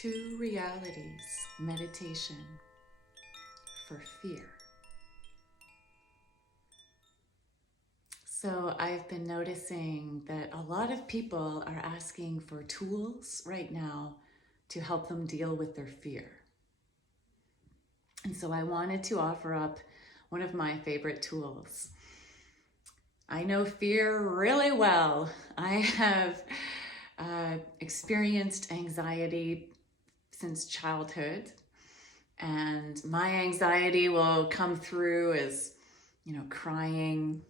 Two realities meditation for fear. So I've been noticing that a lot of people are asking for tools right now to help them deal with their fear. And so I wanted to offer up one of my favorite tools. I know fear really well. I have experienced anxiety since childhood, and my anxiety will come through as, crying,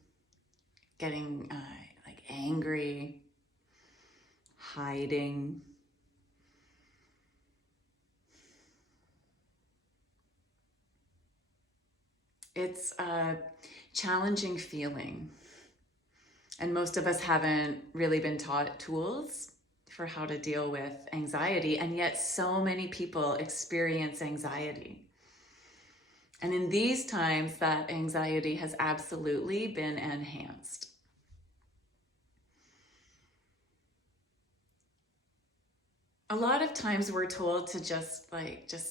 getting like angry, hiding. It's a challenging feeling, and most of us haven't really been taught tools for how to deal with anxiety, and yet so many people experience anxiety. And in these times, that anxiety has absolutely been enhanced. A lot of times we're told to just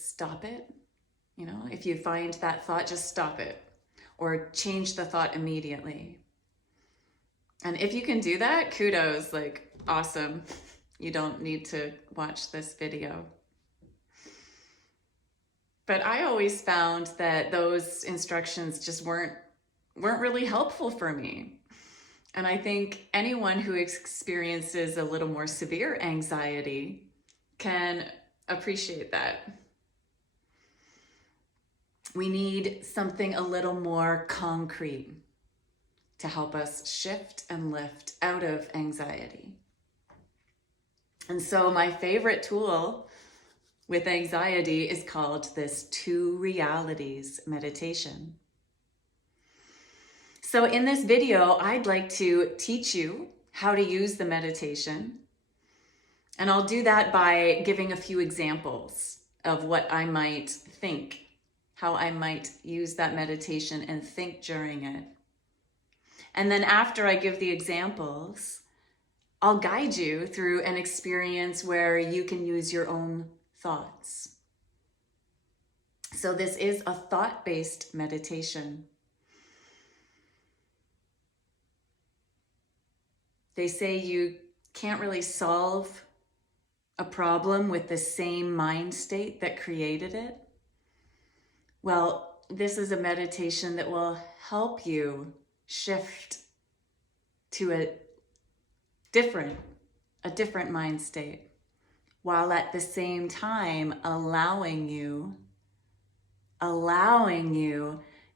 stop it. If you find that thought, just stop it or change the thought immediately. And if you can do that, kudos, awesome. You don't need to watch this video. But I always found that those instructions just weren't really helpful for me. And I think anyone who experiences a little more severe anxiety can appreciate that. We need something a little more concrete to help us shift and lift out of anxiety. And so my favorite tool with anxiety is called this Two Realities meditation. So in this video, I'd like to teach you how to use the meditation. And I'll do that by giving a few examples of what I might think, how I might use that meditation and think during it. And then after I give the examples, I'll guide you through an experience where you can use your own thoughts. So this is a thought-based meditation. They say you can't really solve a problem with the same mind state that created it. Well, this is a meditation that will help you shift to a different mind state, while at the same time allowing you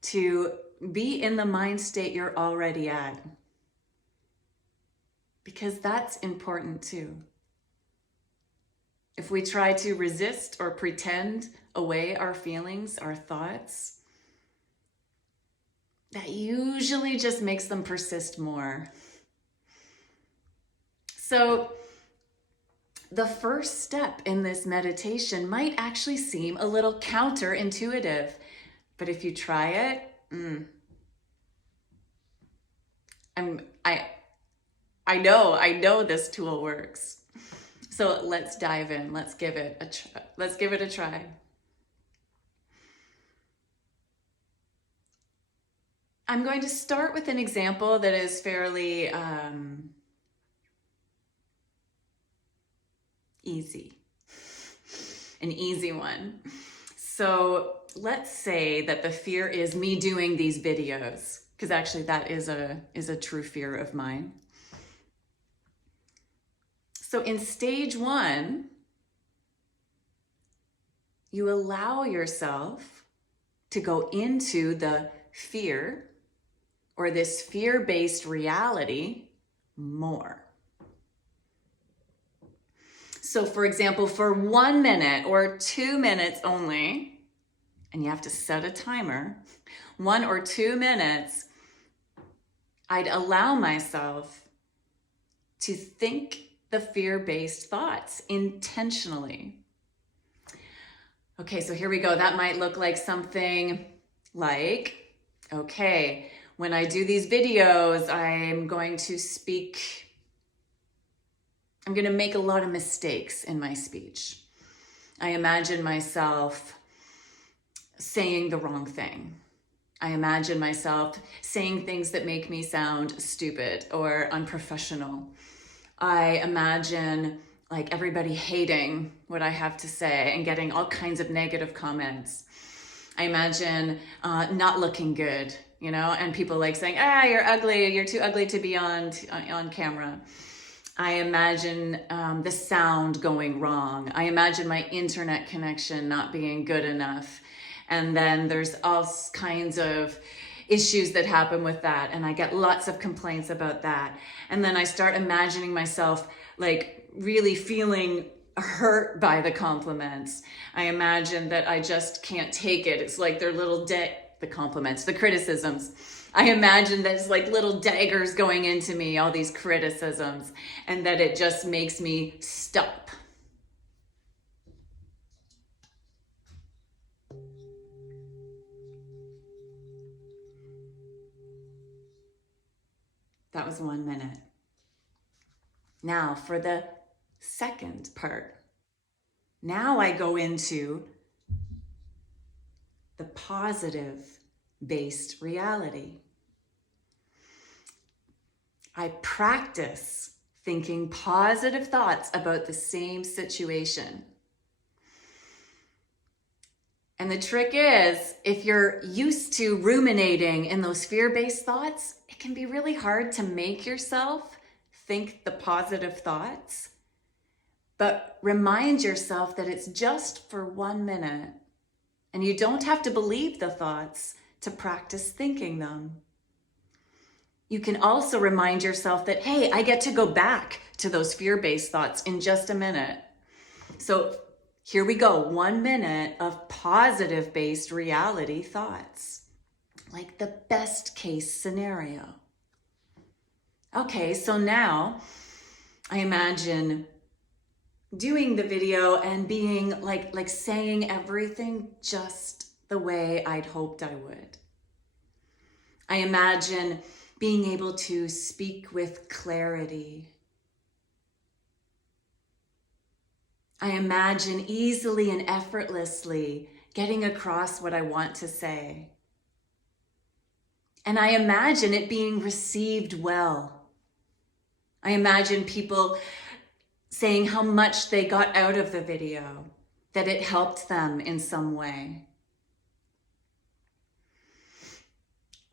to be in the mind state you're already at. Because that's important too. If we try to resist or pretend away our feelings, our thoughts, that usually just makes them persist more. So the first step in this meditation might actually seem a little counterintuitive, but if you try it, I know this tool works. So let's dive in. Let's give it a try. I'm going to start with an example that is fairly easy, an easy one. So let's say that the fear is me doing these videos, because actually that is a true fear of mine. So in stage 1, you allow yourself to go into the fear or this fear-based reality more. So for example, for 1 minute or 2 minutes only, and you have to set a timer, 1 or 2 minutes, I'd allow myself to think the fear-based thoughts intentionally. Okay, so here we go. That might look like something like, okay, when I do these videos, I'm going to make a lot of mistakes in my speech. I imagine myself saying the wrong thing. I imagine myself saying things that make me sound stupid or unprofessional. I imagine like everybody hating what I have to say and getting all kinds of negative comments. I imagine not looking good, and people like saying, you're ugly, you're too ugly to be on camera. I imagine the sound going wrong. I imagine my internet connection not being good enough. And then there's all kinds of issues that happen with that. And I get lots of complaints about that. And then I start imagining myself like really feeling hurt by the compliments. I imagine that I just can't take it. It's like they're the compliments, the criticisms. I imagine there's like little daggers going into me, all these criticisms, and that it just makes me stop. That was 1 minute. Now for the second part. Now I go into the positive-based reality. I practice thinking positive thoughts about the same situation. And the trick is, if you're used to ruminating in those fear-based thoughts, it can be really hard to make yourself think the positive thoughts. But remind yourself that it's just for 1 minute. And you don't have to believe the thoughts to practice thinking them. You can also remind yourself that, hey, I get to go back to those fear-based thoughts in just a minute. So here we go, 1 minute of positive-based reality thoughts, like the best case scenario. Okay, so now I imagine doing the video and being like saying everything just the way I'd hoped I would. I imagine being able to speak with clarity. I imagine easily and effortlessly getting across what I want to say. And I imagine it being received well. I imagine people saying how much they got out of the video, that it helped them in some way.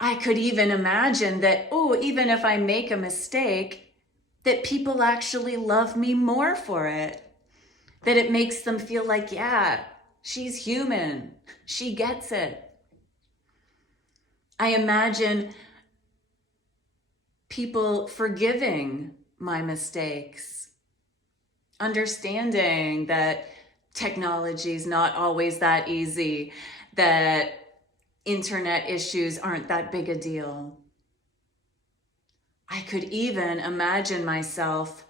I could even imagine that, even if I make a mistake, that people actually love me more for it. That it makes them feel like, yeah, she's human. She gets it. I imagine people forgiving my mistakes, understanding that technology is not always that easy, that internet issues aren't that big a deal. I could even imagine myself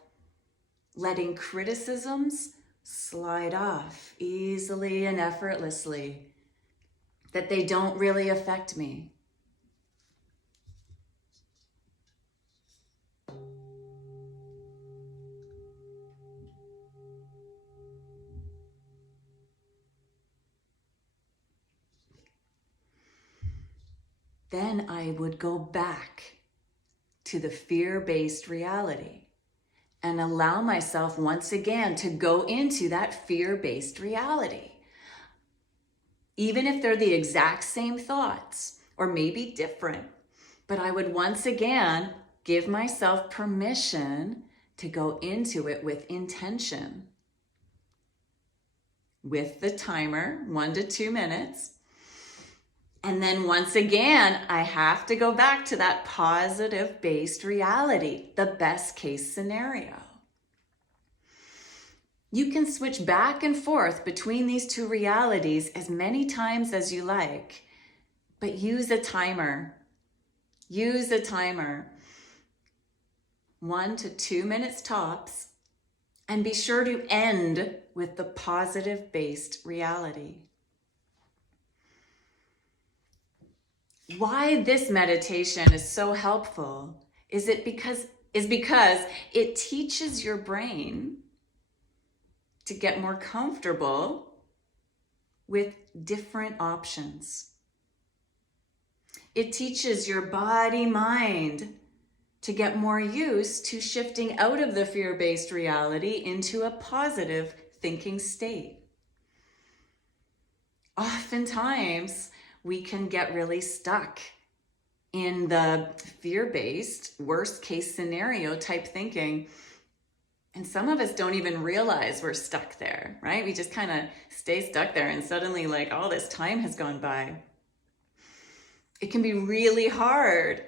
letting criticisms slide off easily and effortlessly, that they don't really affect me. Then I would go back to the fear-based reality and allow myself once again to go into that fear-based reality. Even if they're the exact same thoughts or maybe different, but I would once again give myself permission to go into it with intention. With the timer, 1 to 2 minutes. And then once again, I have to go back to that positive-based reality, the best case scenario. You can switch back and forth between these two realities as many times as you like, but use a timer. Use a timer. 1 to 2 minutes tops, and be sure to end with the positive-based reality. Why this meditation is so helpful is because it teaches your brain to get more comfortable with different options. It teaches your body, mind to get more used to shifting out of the fear-based reality into a positive thinking state. Oftentimes, we can get really stuck in the fear-based worst case scenario type thinking. And some of us don't even realize we're stuck there, right? We just kind of stay stuck there, and suddenly like all this time has gone by. It can be really hard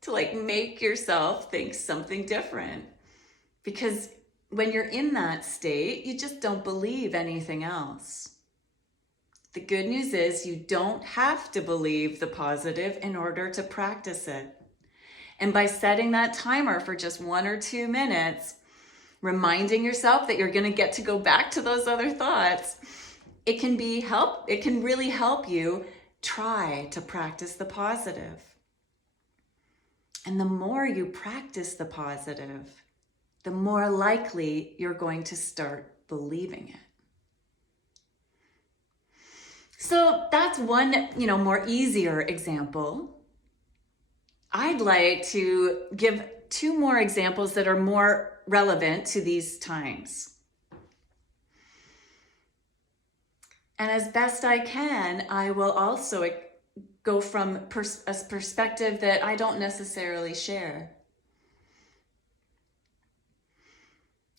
to like make yourself think something different, because when you're in that state, you just don't believe anything else. The good news is you don't have to believe the positive in order to practice it. And by setting that timer for just 1 or 2 minutes, reminding yourself that you're going to get to go back to those other thoughts, it can really help you try to practice the positive. And the more you practice the positive, the more likely you're going to start believing it. So that's one, more easier example. I'd like to give 2 more examples that are more relevant to these times. And as best I can, I will also go from a perspective that I don't necessarily share.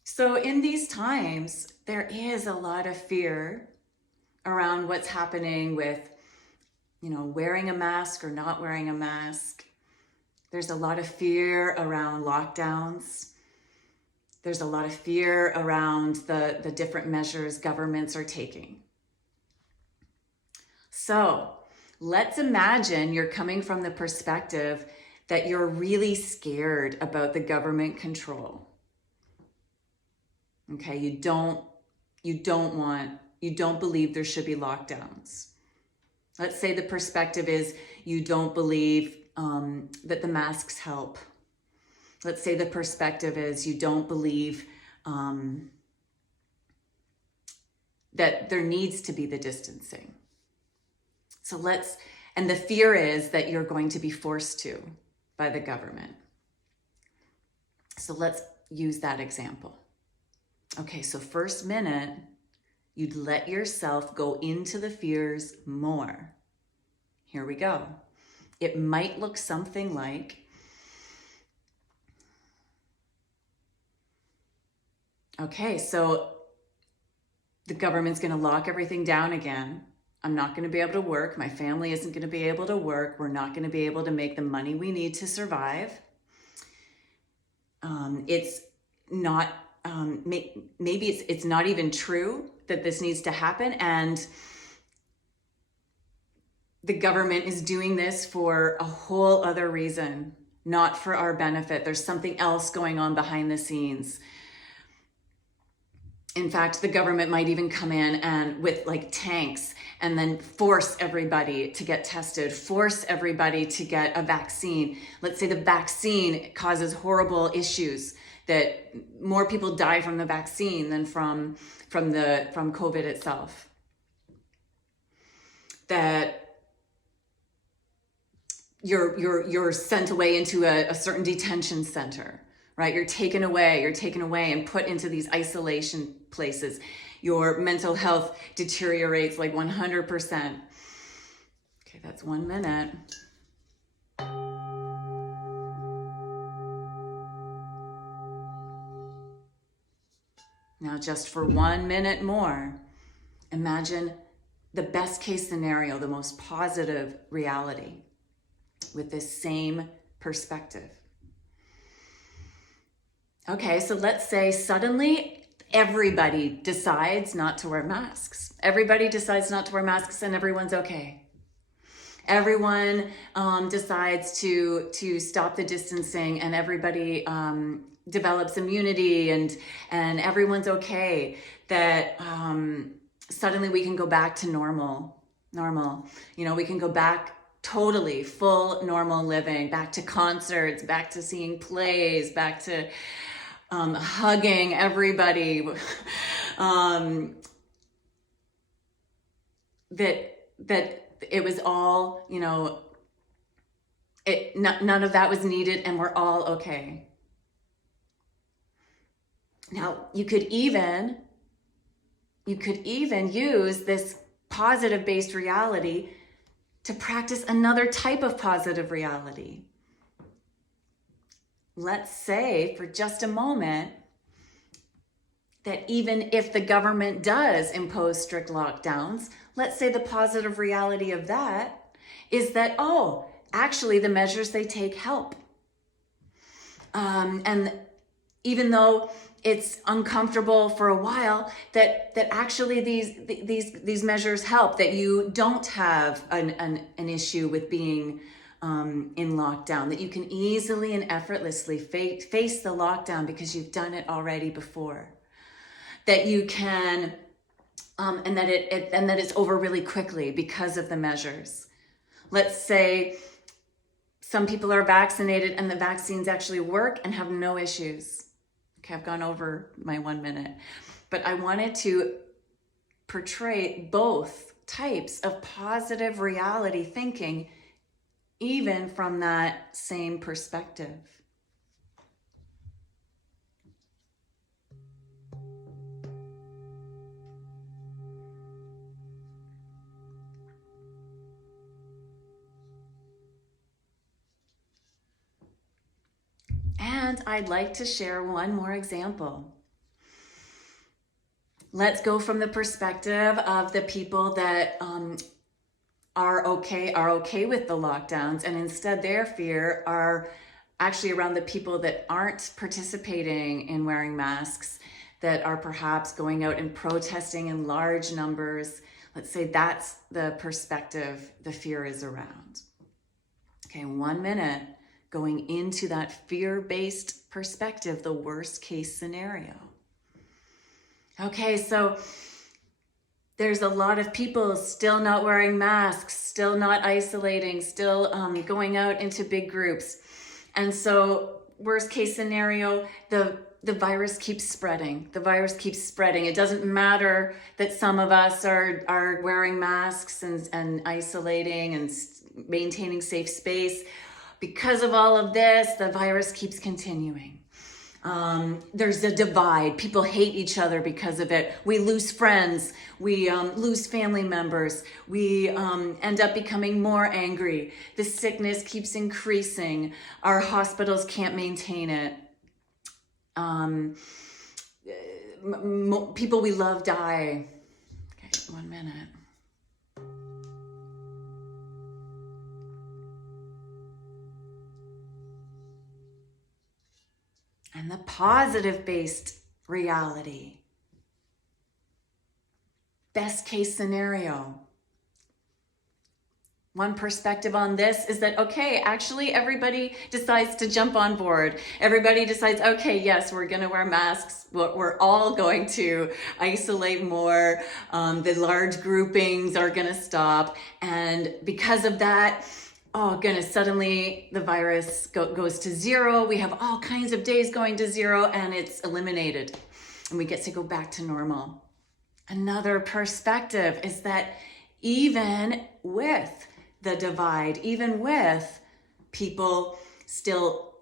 So in these times, there is a lot of fear around what's happening with, wearing a mask or not wearing a mask. There's a lot of fear around lockdowns. There's a lot of fear around the different measures governments are taking. So let's imagine you're coming from the perspective that you're really scared about the government control. Okay, you don't believe there should be lockdowns. Let's say the perspective is you don't believe that the masks help. Let's say the perspective is you don't believe that there needs to be the distancing. And the fear is that you're going to be forced to by the government. So let's use that example. Okay, so first minute, you'd let yourself go into the fears more. Here we go. It might look something like, okay, so the government's going to lock everything down again. I'm not going to be able to work. My family isn't going to be able to work. We're not going to be able to make the money we need to survive. It's not, maybe it's not even true that this needs to happen. And the government is doing this for a whole other reason, not for our benefit. There's something else going on behind the scenes. In fact, the government might even come in and with like tanks and then force everybody to get tested, force everybody to get a vaccine. Let's say the vaccine causes horrible issues, that more people die from the vaccine than from COVID itself. That you're sent away into a certain detention center, right? You're taken away and put into these isolation places. Your mental health deteriorates like 100%. Okay, that's 1 minute. Now, just for 1 minute more, imagine the best case scenario, the most positive reality with this same perspective. Okay, so let's say suddenly everybody decides not to wear masks. Everybody decides not to wear masks and everyone's okay. Everyone decides to stop the distancing and everybody develops immunity and everyone's okay. That suddenly we can go back to normal. We can go back totally full normal living, back to concerts, back to seeing plays, back to hugging everybody. that it was all, none of that was needed and we're all okay. Now, you could even use this positive based reality to practice another type of positive reality. Let's say for just a moment that even if the government does impose strict lockdowns, let's say the positive reality of that is that, oh, actually the measures they take help. And even though it's uncomfortable for a while, that actually these measures help, that you don't have an issue with being in lockdown, that you can easily and effortlessly face the lockdown because you've done it already before, that you can, and that it's over really quickly because of the measures. Let's say some people are vaccinated and the vaccines actually work and have no issues. Okay, I've gone over my 1 minute, but I wanted to portray both types of positive reality thinking, even from that same perspective. And I'd like to share one more example. Let's go from the perspective of the people that are okay with the lockdowns, and instead their fear are actually around the people that aren't participating in wearing masks, that are perhaps going out and protesting in large numbers. Let's say that's the perspective the fear is around. Okay, 1 minute going into that fear-based perspective, the worst case scenario. Okay, so there's a lot of people still not wearing masks, still not isolating, still going out into big groups. And so worst case scenario, the virus keeps spreading. The virus keeps spreading. It doesn't matter that some of us are wearing masks and isolating and maintaining safe space. Because of all of this, the virus keeps continuing. There's a divide. People hate each other because of it. We lose friends. We lose family members. We end up becoming more angry. The sickness keeps increasing. Our hospitals can't maintain it. People we love die. Okay, 1 minute. And the positive-based reality. Best case scenario. One perspective on this is that, okay, actually everybody decides to jump on board. Everybody decides, okay, yes, we're going to wear masks. We're all going to isolate more. The large groupings are going to stop. And because of that, oh goodness, suddenly the virus goes to zero. We have all kinds of days going to zero and it's eliminated. And we get to go back to normal. Another perspective is that even with the divide, even with people still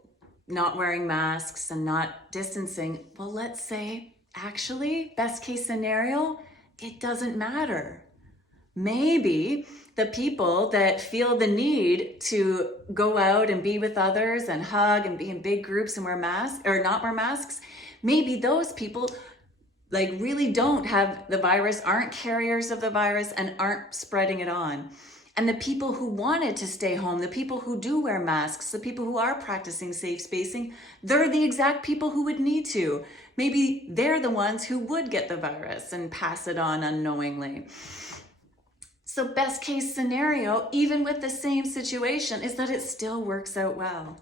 not wearing masks and not distancing, well, let's say actually, best case scenario, it doesn't matter. Maybe the people that feel the need to go out and be with others and hug and be in big groups and wear masks or not wear masks, maybe those people like really don't have the virus, aren't carriers of the virus and aren't spreading it on. And the people who wanted to stay home, the people who do wear masks, the people who are practicing safe spacing, they're the exact people who would need to. Maybe they're the ones who would get the virus and pass it on unknowingly. So best case scenario, even with the same situation, is that it still works out well.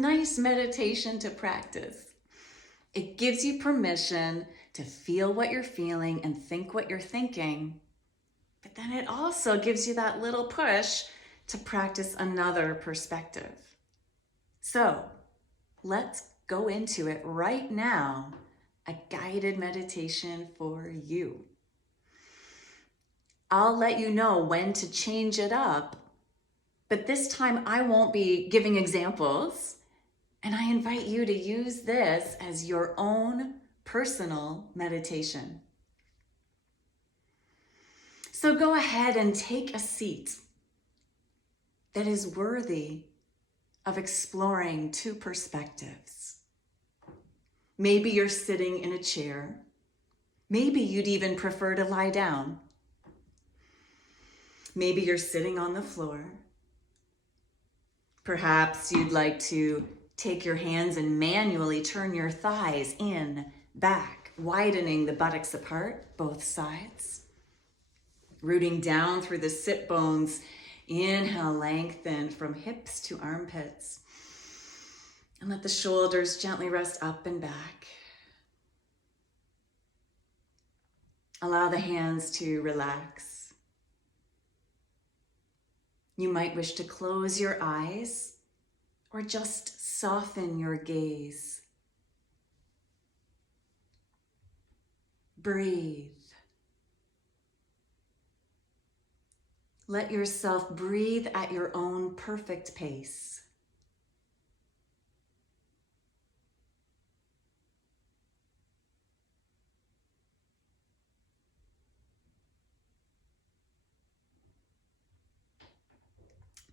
nice meditation to practice. It gives you permission to feel what you're feeling and think what you're thinking. But then it also gives you that little push to practice another perspective. So let's go into it right now, a guided meditation for you. I'll let you know when to change it up, but this time I won't be giving examples, and I invite you to use this as your own personal meditation. So go ahead and take a seat that is worthy of exploring two perspectives. Maybe you're sitting in a chair. Maybe you'd even prefer to lie down. Maybe you're sitting on the floor. Perhaps you'd like to take your hands and manually turn your thighs in, back, widening the buttocks apart, both sides. Rooting down through the sit bones. Inhale, lengthen from hips to armpits. And let the shoulders gently rest up and back. Allow the hands to relax. You might wish to close your eyes or just soften your gaze. Breathe. Let yourself breathe at your own perfect pace.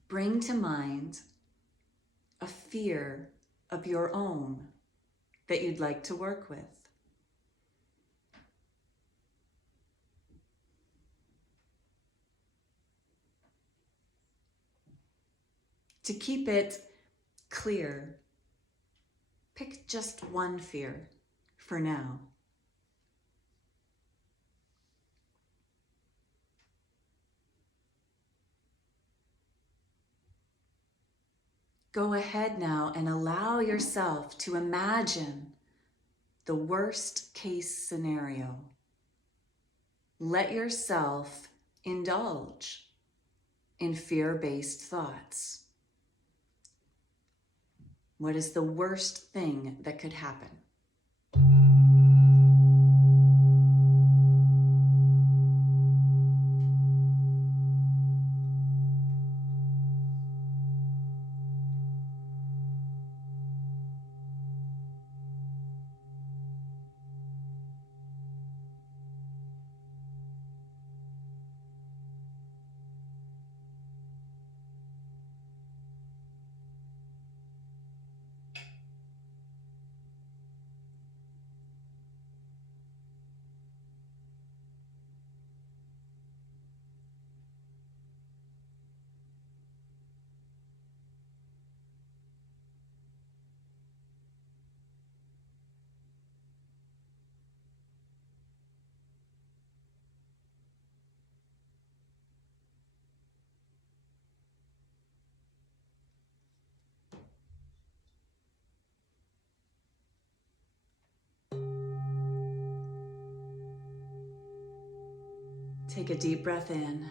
Bring to mind a fear of your own that you'd like to work with. To keep it clear, pick just one fear for now. Go ahead now and allow yourself to imagine the worst case scenario. Let yourself indulge in fear-based thoughts. What is the worst thing that could happen? Take a deep breath in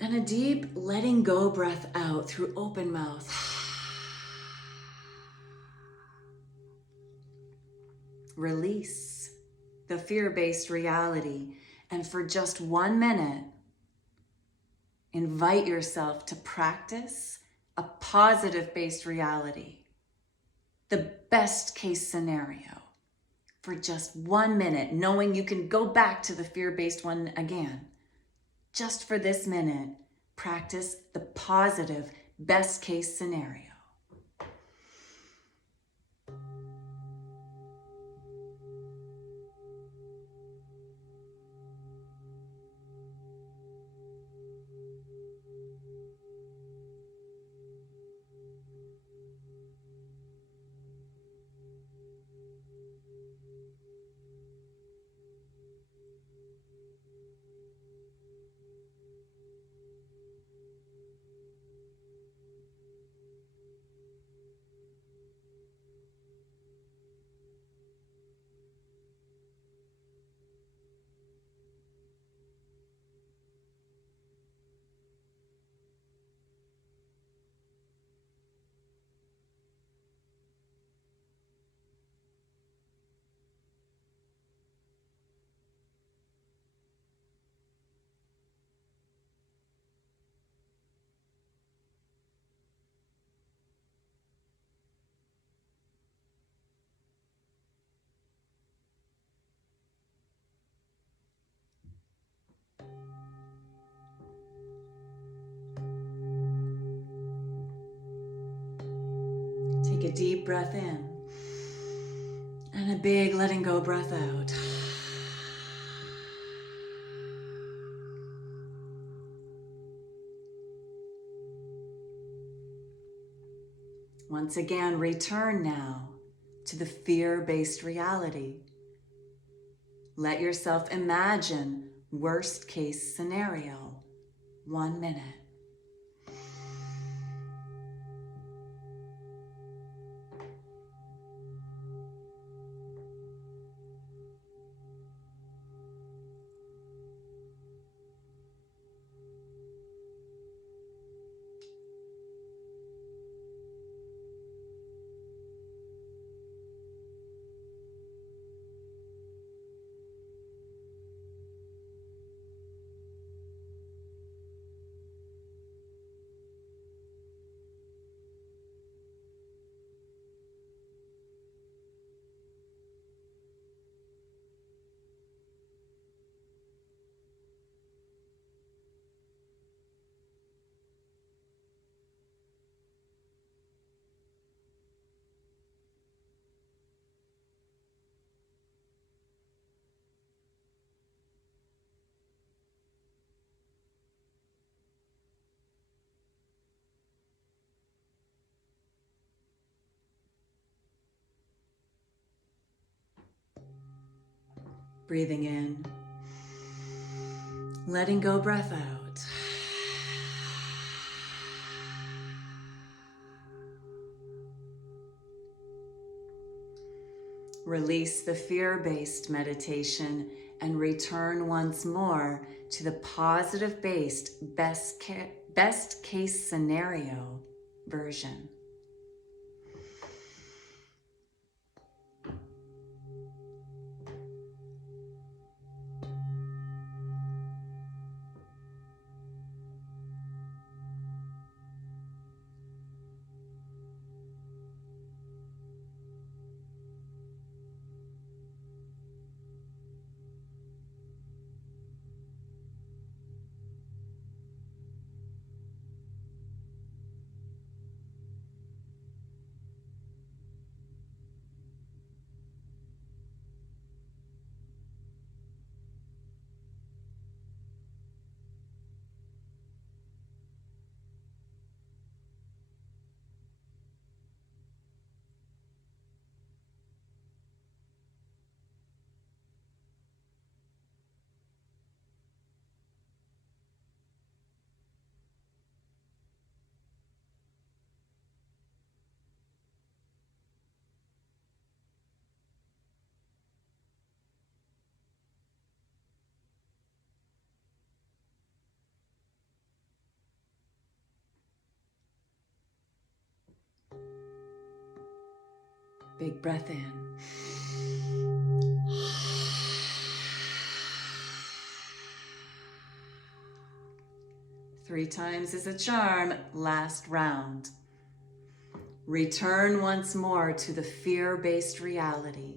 and a deep letting go breath out through open mouth. Release the fear-based reality, and for just 1 minute, invite yourself to practice a positive-based reality, the best case scenario. For just 1 minute, knowing you can go back to the fear-based one again. Just for this minute, practice the positive best case scenario. a deep breath in and a big letting go breath out. Once again, return now to the fear-based reality. Let yourself imagine worst case scenario. 1 minute. Breathing in, letting go breath out. Release the fear-based meditation and return once more to the positive-based best case scenario version. Big breath in. 3 times is a charm. Last round. Return once more to the fear-based reality.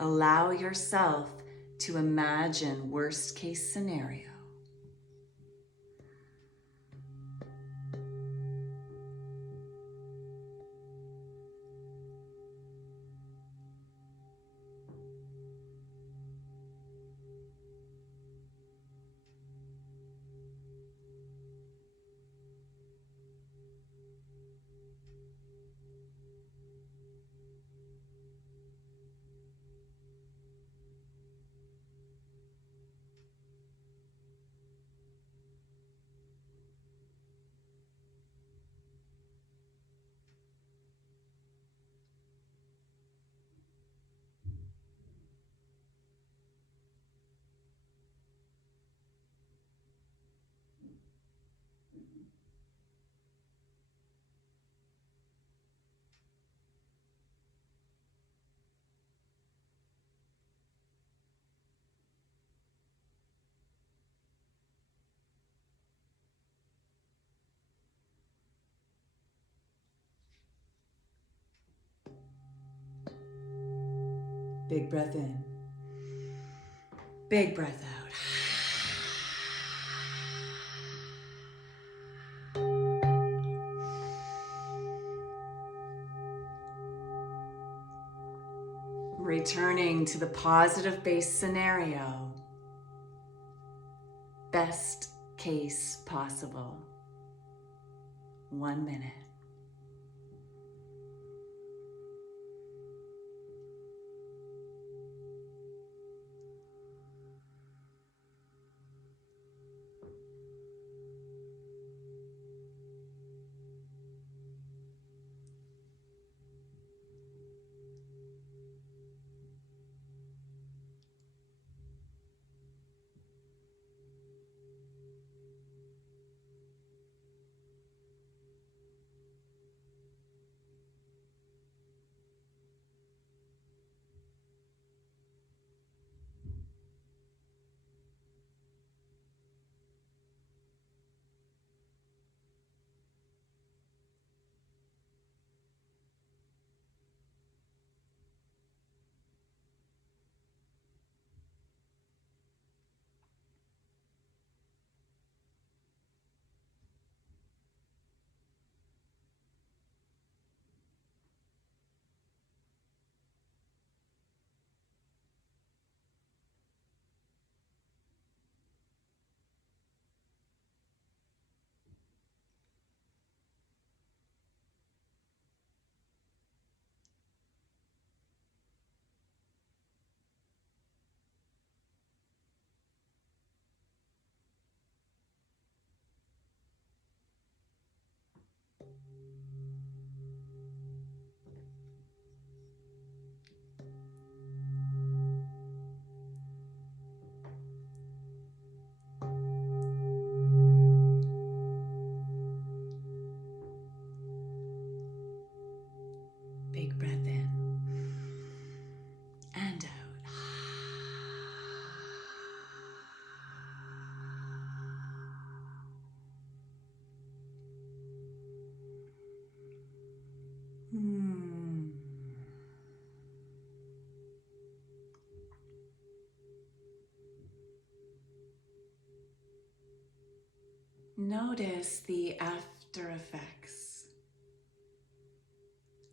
Allow yourself to imagine worst case scenario. Big breath in. Big breath out. Returning to the positive base scenario. Best case possible. 1 minute. Big breath in and out. Notice the after effects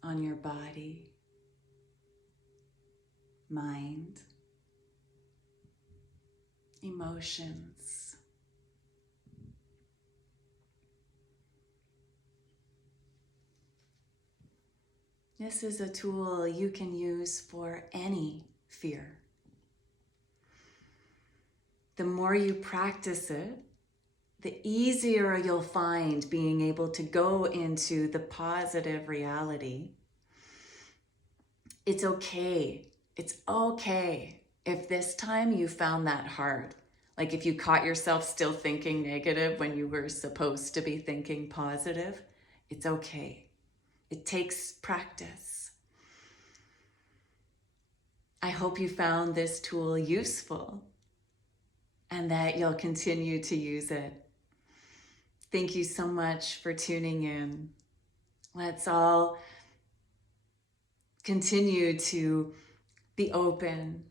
on your body, mind, emotions. This is a tool you can use for any fear. The more you practice it, the easier you'll find being able to go into the positive reality. It's okay. It's okay if this time you found that hard. Like if you caught yourself still thinking negative when you were supposed to be thinking positive, it's okay. It takes practice. I hope you found this tool useful and that you'll continue to use it. Thank you so much for tuning in. Let's all continue to be open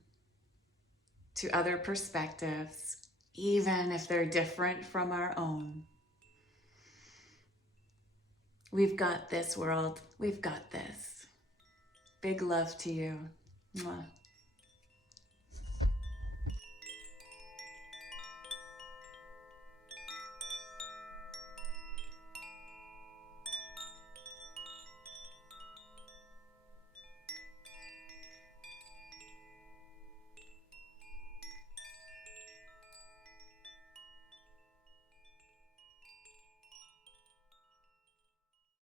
to other perspectives, even if they're different from our own. We've got this, world. We've got this. Big love to you. Mwah.